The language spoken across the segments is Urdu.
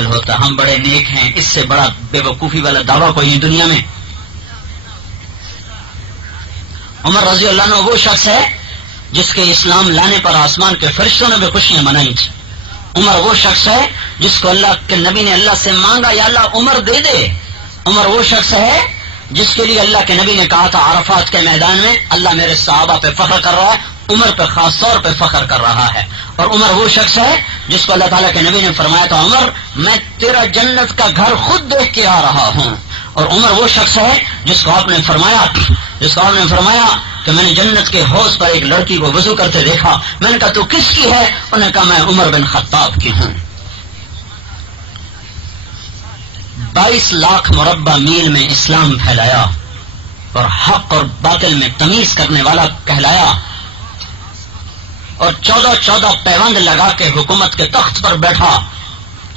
حاصل ہوتا. ہم بڑے نیک ہیں، اس سے بڑا بے وقوفی والا دعویٰ کوئی نہیں دنیا میں. عمر رضی اللہ عنہ وہ شخص ہے جس کے اسلام لانے پر آسمان کے فرشتوں نے بھی خوشیاں منائی تھی. عمر وہ شخص ہے جس کو اللہ کے نبی نے اللہ سے مانگا یا اللہ عمر دے دے. عمر وہ شخص ہے جس کے لیے اللہ کے نبی نے کہا تھا عرفات کے میدان میں اللہ میرے صحابہ پہ فخر کر رہا ہے، عمر پہ خاص طور پہ فخر کر رہا ہے. اور عمر وہ شخص ہے جس کو اللہ تعالیٰ کے نبی نے فرمایا تھا عمر میں تیرا جنت کا گھر خود دیکھ کے آ رہا ہوں. اور عمر وہ شخص ہے جس کو آپ نے فرمایا کہ میں نے جنت کے حوض پر ایک لڑکی کو وضو کرتے دیکھا. میں نے کہا تو کس کی ہے؟ انہوں نے کہا میں عمر بن خطاب کی ہوں. 22 لاکھ مربع میل میں اسلام پھیلایا اور حق اور باطل میں تمیز کرنے والا کہلایا، اور 14 پیوند لگا کے حکومت کے تخت پر بیٹھا.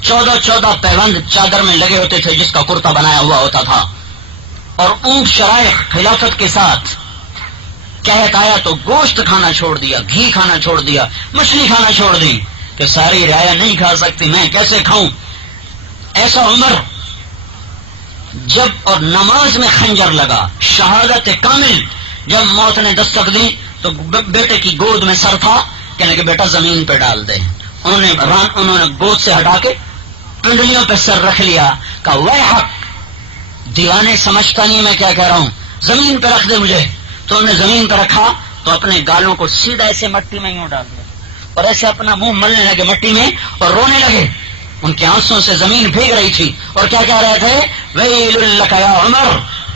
14 پیوند چادر میں لگے ہوتے تھے جس کا کرتا بنایا ہوا ہوتا تھا، اور اونٹ شرائح خلافت کے ساتھ کہت آیا تو گوشت کھانا چھوڑ دیا، گھی کھانا چھوڑ دیا، مچھلی کھانا چھوڑ دی کہ ساری رعایا نہیں کھا سکتی میں کیسے کھاؤں. ایسا عمر جب اور نماز میں خنجر لگا، شہادت کامل جب موت نے دستک دی تو بیٹے کی گود میں سر تھا، کہنے کہ بیٹا زمین پہ ڈال دے. انہوں نے گود سے ہٹا کے پنڈلیوں پہ سر رکھ لیا. کہا وہ حق دیوانے سمجھتا نہیں میں کیا کہہ رہا ہوں، زمین پہ رکھ دے مجھے. تو انہوں نے زمین پہ رکھا تو اپنے گالوں کو سیدھا ایسے مٹی میں یوں ڈال دیا اور ایسے اپنا منہ ملنے لگے مٹی میں اور رونے لگے. ان کے آنسوں سے زمین بھیگ رہی تھی اور کیا کہہ رہے تھے ویل لک یا عمر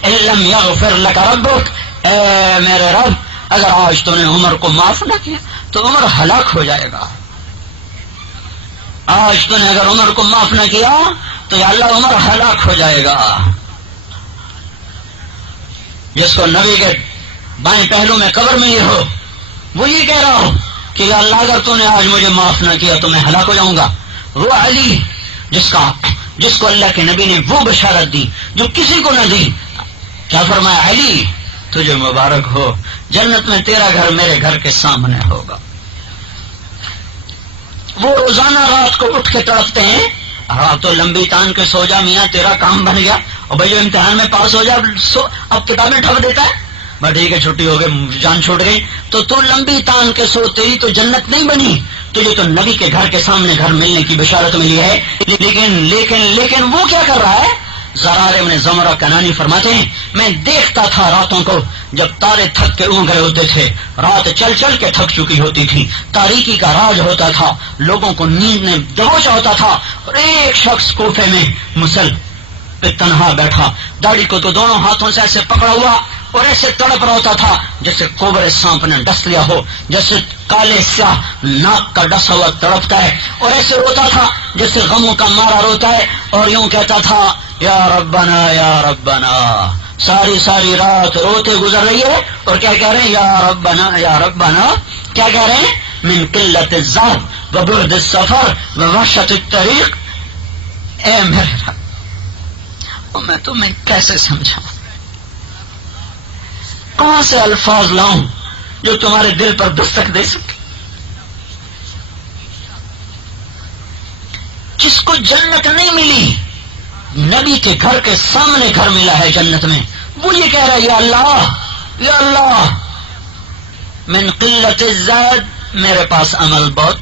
ان لم یغفر لک ربک، اے میرے رب اگر آج تو نے عمر کو معاف نہ کیا تو عمر ہلاک ہو جائے گا. آج تو نے اگر عمر کو معاف نہ کیا تو یا اللہ عمر ہلاک ہو جائے گا. جس کو نبی کے بائیں پہلو میں قبر میں یہ ہو وہ یہ کہہ رہا ہو کہ یا اللہ اگر تو نے آج مجھے معاف نہ کیا تو میں ہلاک ہو جاؤں گا. وہ علی جس کو اللہ کے نبی نے وہ بشارت دی جو کسی کو نہ دی. کیا فرمایا علی تجھے مبارک ہو، جنت میں تیرا گھر میرے گھر کے سامنے ہوگا. وہ روزانہ رات کو اٹھ کے تڑپتے ہیں رات تو لمبی تان کے سو جا میاں تیرا کام بن گیا، اور بھائی جو امتحان میں پاس ہو جا اب کتابیں ٹھپ دیتا ہے. بس ٹھیک ہے چھٹی ہو گئی جان چھوٹ گئی تو لمبی تان کے سو، تیری تو جنت نہیں بنی، تجھے تو نبی کے گھر کے سامنے گھر ملنے کی بشارت ملی ہے. لیکن وہ کیا کر رہا ہے؟ زرار ابن زمرہ کنانی فرماتے ہیں میں دیکھتا تھا راتوں کو جب تارے تھک کے اونگ رہے ہوتے تھے، رات چل چل کے تھک چکی ہوتی تھی، تاریکی کا راج ہوتا تھا، لوگوں کو نیند نے دبوچا ہوتا تھا، اور ایک شخص کوفے میں مسل پہ تنہا بیٹھا، داڑھی کو تو دونوں ہاتھوں سے ایسے پکڑا ہوا اور ایسے تڑپ رہا ہوتا تھا جیسے کوبرے سانپ نے ڈس لیا ہو، جیسے کالے سیاہ ناک کا ڈسا ہوا تڑپتا ہے، اور ایسے روتا تھا جیسے غموں کا مارا روتا ہے، اور یوں کہتا تھا یا ربنا یا ربنا. ساری رات روتے گزر رہی ہے اور کیا کہہ رہے ہیں یا ربنا کیا کہہ رہے ہیں من قلت الزاد و بعد السفر و وحشت الطریق. اے میرے رب میں تمہیں کیسے سمجھاؤں، کہاں سے الفاظ لاؤں جو تمہارے دل پر دستک دے سکے. جس کو جنت نہیں ملی، نبی کے گھر کے سامنے گھر ملا ہے جنت میں، وہ یہ کہہ رہا ہے یا اللہ من قلت الزاد میرے پاس عمل بہت